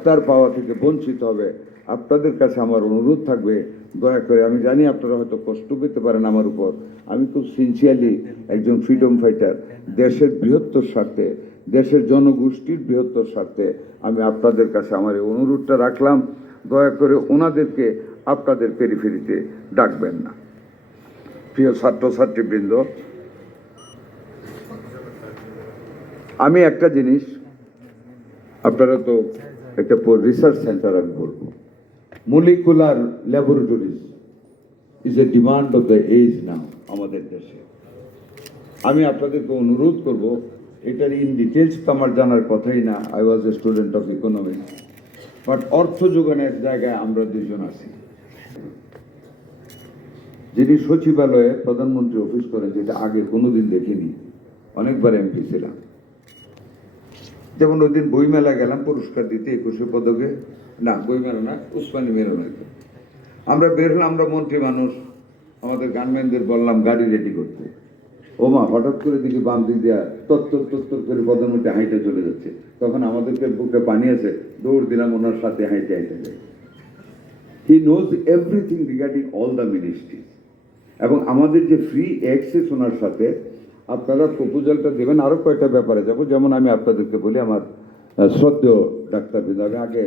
Doctor পাওয়া থেকে বঞ্চিত হবে। আপনাদের কাছে আমার অনুরোধ থাকবে, দয়া করে, আমি জানি আপনারা হয়তো কষ্ট পেতে পারেন আমার উপর, আমি খুব সিনসিয়ারলি একজন ফ্রিডম ফাইটার, দেশের বৃহত্তর স্বার্থে, দেশের জনগোষ্ঠীর বৃহত্তর স্বার্থে আমি আপনাদের কাছে আমার এই অনুরোধটা রাখলাম, দয়া করে ওনাদেরকে আপনাদের পেরিফেরিতে ডাকবেন না। প্রিয় ছাত্রছাত্রীবৃন্দ, আমি একটা জিনিস, আপনারা তো একটা রিসার্চ সেন্টার, আমি বলবো molecular laboratories is a demand of the age now আমাদের দেশে। আমি আপনাদেরকে অনুরোধ করব, এটার ইন ডিটেলস তো আমার জানার কথাই না, I was a student of economics, but অর্থ যোগানের জায়গায় আমরা দুজন আছি। যিনি সচিবালয়ে প্রধানমন্ত্রী অফিস করেন, যেটা আগে কোনোদিন দেখিনি, অনেকবার এমপি ছিলাম। যেমন ওই দিন বইমেলা গেলাম পুরস্কার দিতে 21শে পদকে, না বইমেলা না, উসমানী মেলনাতে আমরা বের হলাম, আমরা মন্ত্রী মানুষ, আমাদের গানম্যানদের বললাম গাড়ি রেডি করতে। ওমা, হঠাৎ করে দেখি বাম দিক দিয়া তত্তর তত্তর করে প্রধানমন্ত্রী হাইটে চলে যাচ্ছে। তখন আমাদেরকে বুকে পানি আছে, দৌড় দিলাম ওনার সাথে হাইটে হাইটে যাই। He knows everything regarding all the ministries. এবং আমাদের যে ফ্রি অ্যাক্সেস ওনার সাথে, আপনারা প্রপোজালটা দেবেন। আরও কয়েকটা ব্যাপারে যাব, যেমন আমি আপনাদেরকে বলি, আমার শ্রদ্ধেয় ডাক্তারবৃন্দ, আমি আগে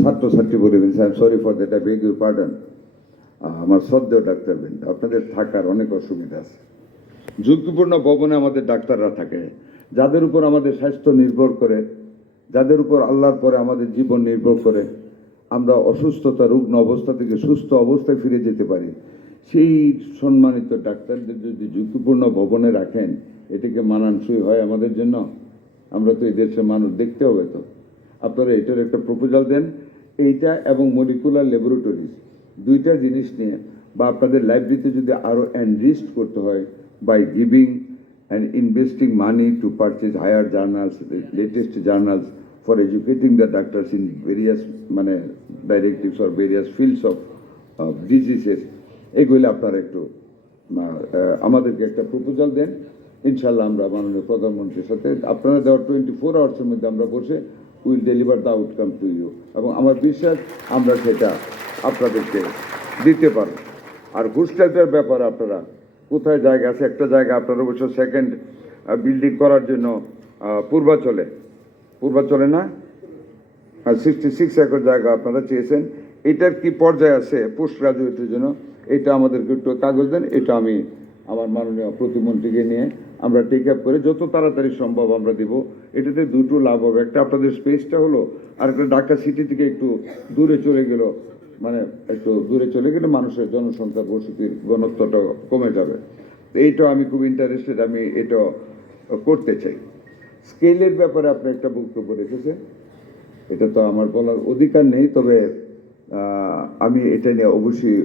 ছাত্রছাত্রী বলে ফেলছি, I am sorry for that, I beg you pardon. আমার শ্রদ্ধেয় ডাক্তারবৃন্দ, আপনাদের থাকার অনেক অসুবিধা আছে। ঝুঁকিপূর্ণ ভবনে আমাদের ডাক্তাররা থাকে, যাদের উপর আমাদের স্বাস্থ্য নির্ভর করে, যাদের উপর আল্লাহর পরে আমাদের জীবন নির্ভর করে, আমরা অসুস্থতা, রুগ্ন অবস্থা থেকে সুস্থ অবস্থায় ফিরে যেতে পারি। সেই সম্মানিত ডাক্তারদের যদি ঝুঁকিপূর্ণ ভবনে রাখেন, এটাকে মানানসই হয় আমাদের জন্য? আমরা তো এই দেশের মানুষ, দেখতে হবে তো। আপনারা এটার একটা প্রপোজাল দেন, এইটা এবং মলিকুলার ল্যাবরেটরিজ, দুইটা জিনিস নিয়ে, বা আপনাদের লাইব্রেরিতে যদি আরও এনরিচড করতে হয় by giving and investing money to purchase higher journals, latest journals for educating the doctors in various directives or various fields of diseases, এগুলো আপনারা একটু আমাদেরকে একটা প্রপোজাল দেন। ইনশাল্লাহ আমরা মাননীয় প্রধানমন্ত্রীর সাথে আপনারা দেওয়ার 24 আওয়ার্সের মধ্যে আমরা বসে will deliver the outcome to you, এবং আমার বিশ্বাস আমরা সেটা আপনাদেরকে দিতে পারব। আর হোস্টেলটার ব্যাপারে আপনারা কোথায় জায়গা আছে, একটা জায়গা আপনারা অবশ্য সেকেন্ড বিল্ডিং করার জন্য পূর্বাচলে না 66 একর জায়গা আপনারা চেয়েছেন, এটার কি পর্যায়ে আছে পোস্ট গ্রাজুয়েটের জন্য? এটা আমাদেরকে একটু কাগজ দেন, এটা আমি আমার মাননীয় প্রতিমন্ত্রীকে নিয়ে আমরা টেক আপ করে যত তাড়াতাড়ি সম্ভব আমরা দিব। এটাতে দুটো লাভ হবে, একটা আপনাদের স্পেসটা হলো, আর একটা ঢাকা সিটি থেকে একটু দূরে চলে গেল, মানে একটু দূরে চলে গেলে মানুষের জনসংখ্যার বসতির ঘনত্বটা কমে যাবে। এইটা আমি খুব ইন্টারেস্টেড, আমি এটা করতে চাই। স্কেলের ব্যাপারে আপনি একটা বক্তব্য রেখেছেন, এটা তো আমার বলার অধিকার নেই, তবে আমি এটা নিয়ে অবশ্যই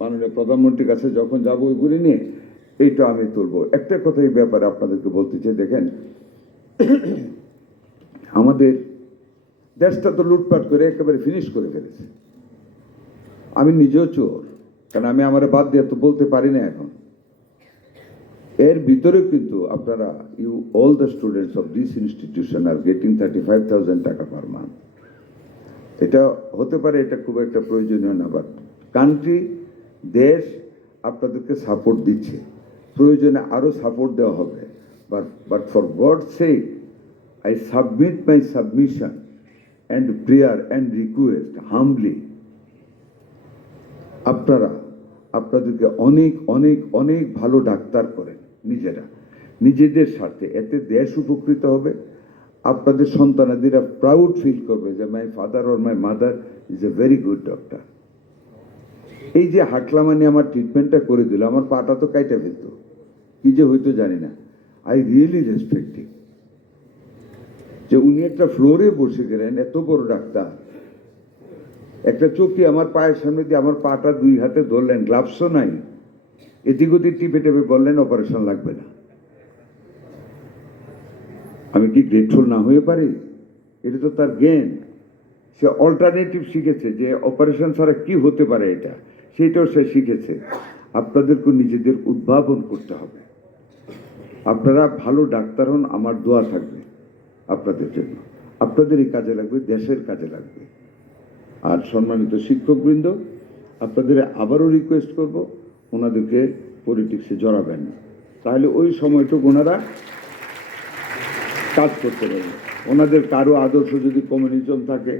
মাননীয় প্রধানমন্ত্রীর কাছে যখন যাবো ওইগুলি নিয়ে এইটা আমি তুলবো। একটা কথা এই ব্যাপারে আপনাদেরকে বলতে চাই, দেখেন আমাদের দেশটা তো লুটপাট করে একেবারে ফিনিশ করে ফেলেছে। আমি নিজেও চোর, কারণ আমি আমার বাদ দিয়ে তো বলতে পারি না এখন। এর ভিতরে কিন্তু আপনারা all the students of this institution are getting 35,000 টাকা পার মান্থ। এটা হতে পারে এটা খুব একটা প্রয়োজনীয় না, বাট কান্ট্রি, দেশ আপনাদেরকে সাপোর্ট দিচ্ছে, প্রয়োজনে আরও সাপোর্ট দেওয়া হবে। But for God sake I submit my submission and prayer and request humbly, আপনারা আপনাদেরকে অনেক অনেক অনেক ভালো ডাক্তার করেন নিজেরা, নিজেদের স্বার্থে, এতে দেশ উপকৃত হবে। আপনাদের সন্তানাদিরা প্রাউড ফিল করবে যে my father or my mother is a very good doctor. এই যে হাকলামানি আমার ট্রিটমেন্টটা করে দিল, আমার পাটা তো কাইটা ফেলত, কি যে হইতো জানি না। আই রিয়েলি রেসপেক্ট হিম, যে উনি একটা ফ্লোরে বসে গেলেন, এত বড় ডাক্তার, একটা চৌকি আমার পায়ের সামনে দিয়ে আমার পাটা 2 হাতে ধরলেন, গ্লাভসও নাই, এদিক ওদিক টিপে টেপে বললেন অপারেশন লাগবে না। আমি কি গ্রেটফুল না হয়ে পারি? এটা তো তার জ্ঞান, সে অল্টারনেটিভ শিখেছে যে অপারেশন ছাড়া কি হতে পারে, এটা সেটাও সে শিখেছে। আপনাদেরকে নিজেদের উদ্ভাবন করতে হবে। আপনারা ভালো ডাক্তার হন, আমার দোয়া থাকবে আপনাদের জন্য। আপনাদেরই কাজে লাগবে, দেশের কাজে লাগবে। আর সম্মানিত শিক্ষকবৃন্দ, আপনাদের আবারও রিকোয়েস্ট করব, ওনাদেরকে পলিটিক্সে জড়াবেন না, তাহলে ওই সময়টুকু ওনারা কাজ করতে পারবে। ওনাদের কারো আদর্শ যদি কমিউনিজম থাকে,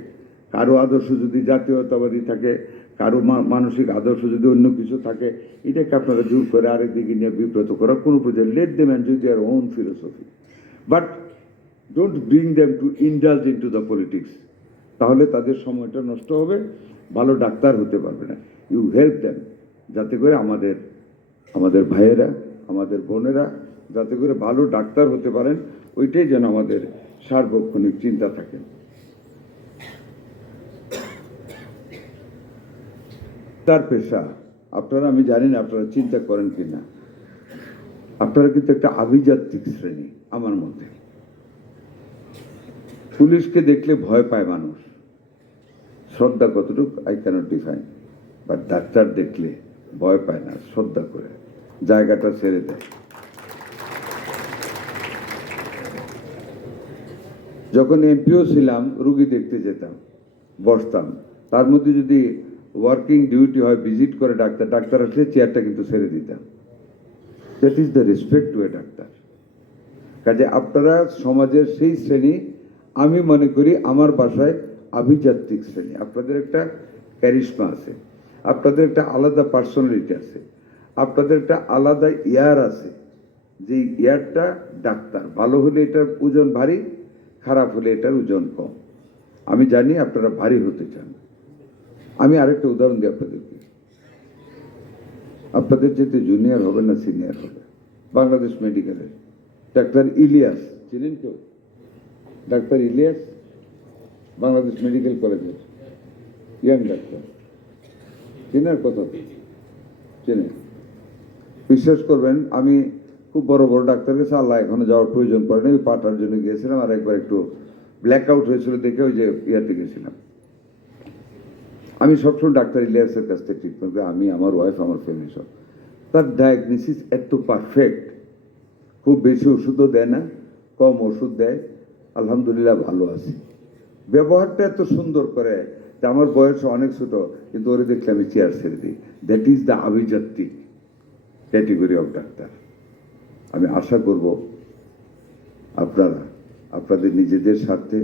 কারো আদর্শ যদি জাতীয়তাবাদী থাকে, কারো মানসিক আদর্শ যদি অন্য কিছু থাকে, এটাকে আপনারা জোর করে আরেক দিকে নিয়ে বিব্রত করা কোনো প্রয়োজন। Let them enjoy their own philosophy, but don't bring them to indulge into the politics. তাহলে তাদের সময়টা নষ্ট হবে, ভালো ডাক্তার হতে পারবে না। ইউ হেল্প দেম, যাতে করে আমাদের ভাইয়েরা, আমাদের বোনেরা যাতে করে ভালো ডাক্তার হতে পারেন, ওইটাই যেন আমাদের সার্বক্ষণিক চিন্তা থাকে। তার পেশা আপনারা, আমি জানি না আপনারা চিন্তা করেন কি না, আপনারা কিন্তু একটা আভিজাত্যিক শ্রেণী আমার মধ্যে। পুলিশকে দেখলে ভয় পায় মানুষ, শ্রদ্ধা কতটুকু I can't define, but doctor দেখলে ভয় পায় না, শ্রদ্ধা করে জায়গাটা ছেড়ে দেয়। যখন এমপিও ছিলাম, রুগী দেখতে যেতাম, বসতাম, তার মধ্যে যদি ওয়ার্কিং ডিউটি হয়, ভিজিট করে ডাক্তার আসলে চেয়ারটা কিন্তু ছেড়ে দিতাম। That is the respect to A doctor. কাজে আপনারা সমাজের সেই শ্রেণী, আমি মনে করি আমার বাসায় আভিজাত্যিক শ্রেণী। আপনাদের একটা ক্যারিশমা আছে, আপনাদের একটা আলাদা পার্সোনালিটি আছে, আপনাদের একটা আলাদা ইয়ার আছে, যে ইয়ারটা ডাক্তার। ভালো হলে এটার ওজন ভারী, খারাপ হলে এটার ওজন কম। আমি জানি আপনারা ভারী হতে চান। আমি আরেকটা উদাহরণ দিই আপনাদেরকে, আপনাদের যেতে জুনিয়র হবে না সিনিয়র হবে, বাংলাদেশ মেডিকেলের ডাক্তার ইলিয়াস, চিনেন কেউ? ডাক্তার ইলিয়াস বাংলাদেশ মেডিকেল কলেজের ইয়াং ডাক্তার, চেনার কথা চেনে? বিশ্বাস করবেন, আমি খুব বড় বড় ডাক্তার কাছে আল্লাহ এখনো যাওয়ার প্রয়োজন পড়েনি, ওই পাটার জন্য গিয়েছিলাম, আর একবার একটু ব্ল্যাক আউট হয়েছিল দেখে ওই যে ইয়াতে গেছিলাম। আমি সবসময় ডাক্তার ইলিয়াসের কাছ থেকে ট্রিটমেন্ট করি, আমি, আমার ওয়াইফ, আমার ফ্যামিলি সব। তার ডায়াগনোসিস এত পারফেক্ট, খুব বেশি ওষুধও দেয় না, কম ওষুধ দেয়, আলহামদুলিল্লাহ ভালো আছি। ব্যবহারটা এত সুন্দর করে যে আমার বয়স অনেক ছোট, কিন্তু ওরে দেখলে আমি চেয়ার ছেড়ে দিই। দ্যাট ইজ দ্য আভিজাত্যিক ক্যাটেগরি অফ ডাক্তার। আমি আশা করব আপনারা আপনাদের নিজেদের স্বার্থে,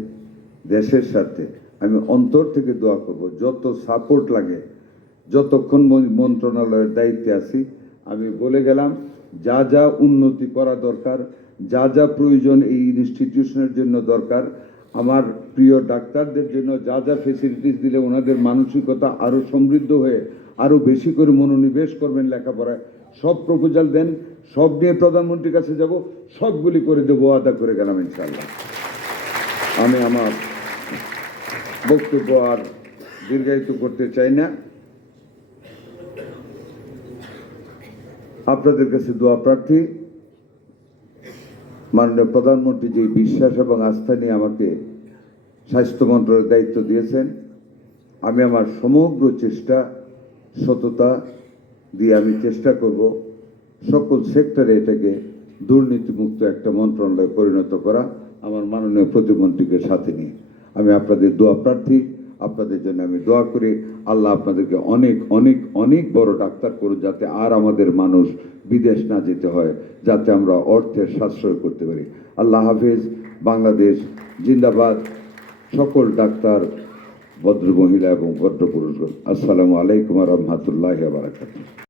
দেশের স্বার্থে, আমি অন্তর থেকে দোয়া করব, যত সাপোর্ট লাগে, যতক্ষণ মন্ত্রণালয়ের দায়িত্বে আছি, আমি বলে গেলাম যা যা উন্নতি করা দরকার, যা যা প্রয়োজন এই ইনস্টিটিউশনের জন্য দরকার, আমার প্রিয় ডাক্তারদের জন্য যা যা ফেসিলিটিস দিলে ওনাদের মানসিকতা আরও সমৃদ্ধ হয়ে আরও বেশি করে মনোনিবেশ করবেন লেখাপড়ায়, সব প্রপোজাল দেন, সব নিয়ে প্রধানমন্ত্রীর কাছে যাব, সবগুলি করে দেবো, আদা করে গেলাম ইনশাআল্লাহ। আমি আমার বক্তব্য আর দীর্ঘায়িত করতে চাই না। আপনাদের কাছে দোয়া প্রার্থী, মাননীয় প্রধানমন্ত্রী যে বিশ্বাস এবং আস্থা নিয়ে আমাকে স্বাস্থ্য মন্ত্রণালয়ের দায়িত্ব দিয়েছেন, আমি আমার সমগ্র চেষ্টা, সততা দিয়ে আমি চেষ্টা করব সকল সেক্টরে এটাকে দুর্নীতিমুক্ত একটা মন্ত্রণালয়ে পরিণত করা, আমার মাননীয় প্রতিমন্ত্রীকে সাথে নিয়ে। আমি আপনাদের দোয়া প্রার্থী, আপনাদের জন্য আমি দোয়া করি, আল্লাহ আপনাদেরকে অনেক অনেক অনেক বড় ডাক্তার করুন, যাতে আর আমাদের মানুষ বিদেশ না যেতে হয়, যাতে আমরা অর্থের সাশ্রয় করতে পারি। আল্লাহ হাফেজ, বাংলাদেশ জিন্দাবাদ। সকল ডাক্তার, ভদ্র মহিলা এবং ভদ্র পুরুষ, আসসালামু আলাইকুম ওয়া রাহমাতুল্লাহি ওয়া বারাকাতুহু।